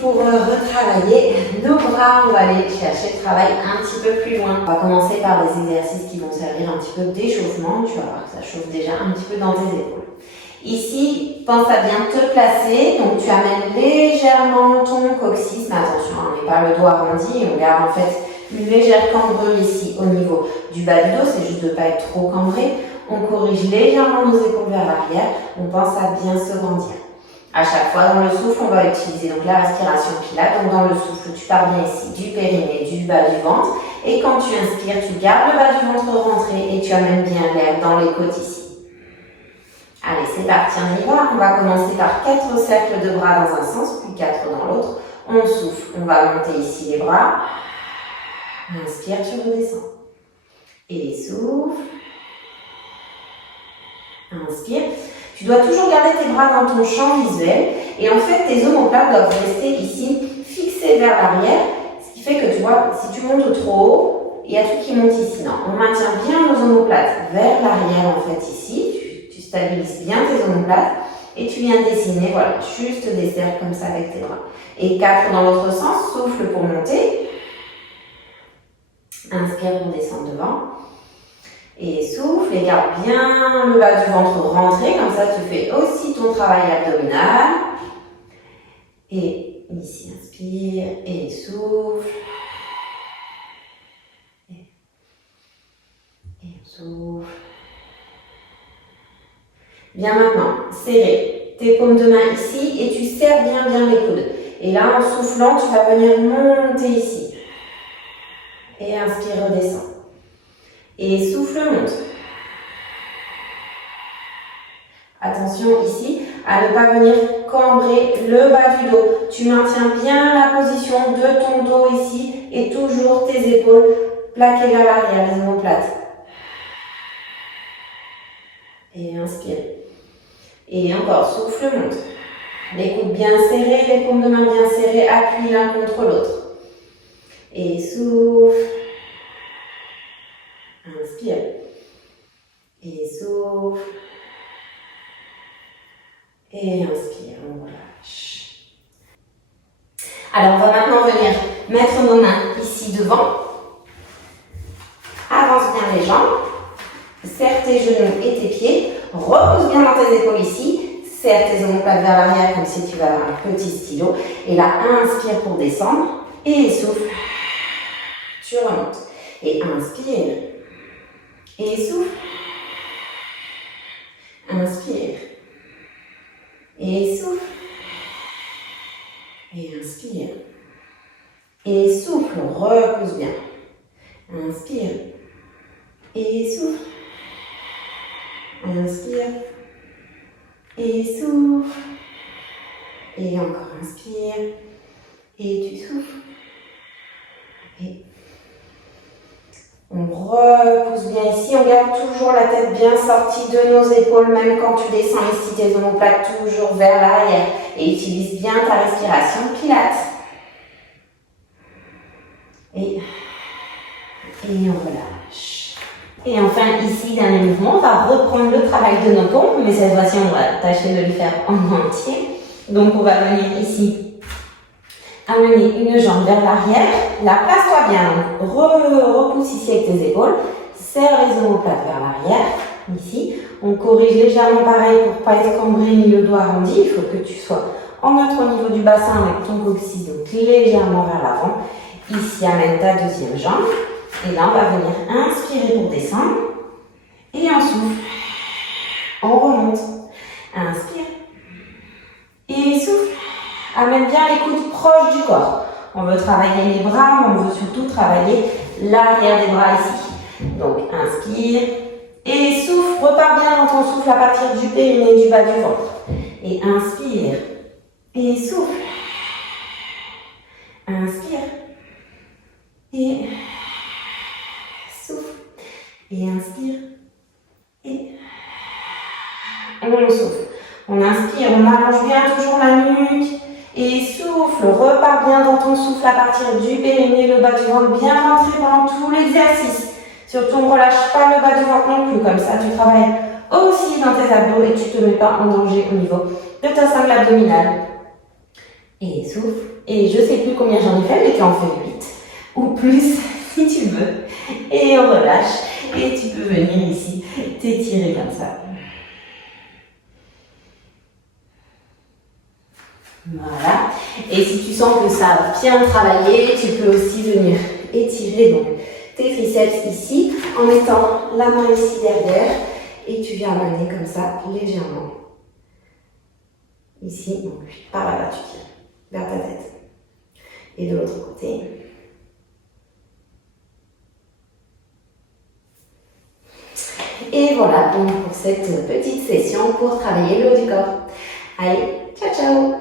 pour retravailler nos bras, on va aller chercher le travail un petit peu plus loin. On va commencer par des exercices qui vont servir un petit peu d'échauffement. Tu vas voir que ça chauffe déjà un petit peu dans tes épaules. Ici, pense à bien te placer. Donc, tu amènes légèrement ton coccyx. Mais attention, on n'est pas le doigt arrondi. On garde en fait une légère cambrure ici au niveau du bas du dos. C'est juste de ne pas être trop cambré. On corrige légèrement nos épaules vers l'arrière. On pense à bien se grandir. À chaque fois, dans le souffle, on va utiliser donc la respiration Pilates. Donc, dans le souffle, tu pars bien ici du périnée, du bas du ventre. Et quand tu inspires, tu gardes le bas du ventre rentré et tu amènes bien l'air dans les côtes ici. Allez, c'est parti, on y va. On va commencer par 4 cercles de bras dans un sens, puis 4 dans l'autre. On souffle, on va monter ici les bras. Inspire, tu redescends. Et souffle. Inspire. Tu dois toujours garder tes bras dans ton champ visuel. Et en fait, tes omoplates doivent rester ici, fixées vers l'arrière. Ce qui fait que tu vois, si tu montes trop haut, il y a tout qui monte ici. Non, on maintient bien nos omoplates vers l'arrière en fait ici. Tu stabilises bien tes omoplates et tu viens dessiner, voilà, juste des cercles comme ça avec tes bras. Et 4 dans l'autre sens, souffle pour monter. Inspire pour descendre devant. Et souffle et garde bien le bas du ventre rentré, comme ça tu fais aussi ton travail abdominal. Et ici, inspire et souffle. Et souffle. Bien maintenant, serrer tes paumes de main ici et tu serres bien les coudes. Et là, en soufflant, tu vas venir monter ici. Et inspire, redescends. Et souffle, monte. Attention ici à ne pas venir cambrer le bas du dos. Tu maintiens bien la position de ton dos ici et toujours tes épaules plaquées vers l'arrière, les omoplates. Et inspire. Et encore, souffle, monte. Les coudes bien serrés, les paumes de main bien serrées, appuie l'un contre l'autre. Et souffle. Inspire. Et souffle. Et inspire, on relâche. Alors, on va maintenant venir mettre nos mains ici devant. Avance bien les jambes. Serre tes genoux et tes pieds. Repousse bien dans tes épaules ici. Serre tes omoplates vers l'arrière comme si tu vas avoir un petit stylo. Et là, inspire pour descendre. Et souffle. Tu remontes. Et inspire. Et souffle. Inspire. Et souffle. Et inspire. Et souffle. Repousse bien. Inspire. Et souffle. Inspire. Et souffle. Et encore inspire. Et tu souffles. Et on repousse bien ici. On garde toujours la tête bien sortie de nos épaules, même quand tu descends ici, tes omoplates toujours vers l'arrière. Et utilise bien ta respiration Pilates. Et on relâche. Et enfin, ici, dernier mouvement, on va reprendre le travail de nos pompes, mais cette fois-ci, on va tâcher de le faire en entier. Donc, on va venir ici, amener une jambe vers l'arrière. Là, place-toi bien. Repousse ici avec tes épaules. Serre les omoplates vers l'arrière. Ici, on corrige légèrement pareil pour ne pas être cambré ni le dos arrondi. Il faut que tu sois en neutre au niveau du bassin avec ton coccyx, donc légèrement vers l'avant. Ici, amène ta deuxième jambe. Et là, on va venir inspirer pour descendre. Et on souffle. On remonte. Inspire. Et souffle. Amène bien les coudes proches du corps. On veut travailler les bras, mais on veut surtout travailler l'arrière des bras ici. Donc, inspire. Et souffle. Repars bien dans ton souffle à partir du périnée, du bas du ventre. Et inspire. Et souffle. Inspire. Et souffle. Et inspire. Et on souffle. On inspire, on allonge bien toujours la nuque. Et souffle, repars bien dans ton souffle à partir du périnée, le bas du ventre bien rentré pendant tout l'exercice. Surtout, on ne relâche pas le bas du ventre non plus, comme ça tu travailles aussi dans tes abdos et tu ne te mets pas en danger au niveau de ta sangle abdominale. Et souffle, Et je sais plus combien j'en ai fait, mais tu en fais 8 ou plus si tu veux. Et on relâche. Et tu peux venir ici t'étirer comme ça. Voilà. Et si tu sens que ça a bien travaillé, tu peux aussi venir étirer donc tes triceps ici en mettant la main ici derrière et tu viens amener comme ça légèrement. Ici, donc par là-bas tu tiens vers ta tête. Et de l'autre côté. Et voilà donc pour cette petite session pour travailler le haut du corps. Allez, ciao ciao!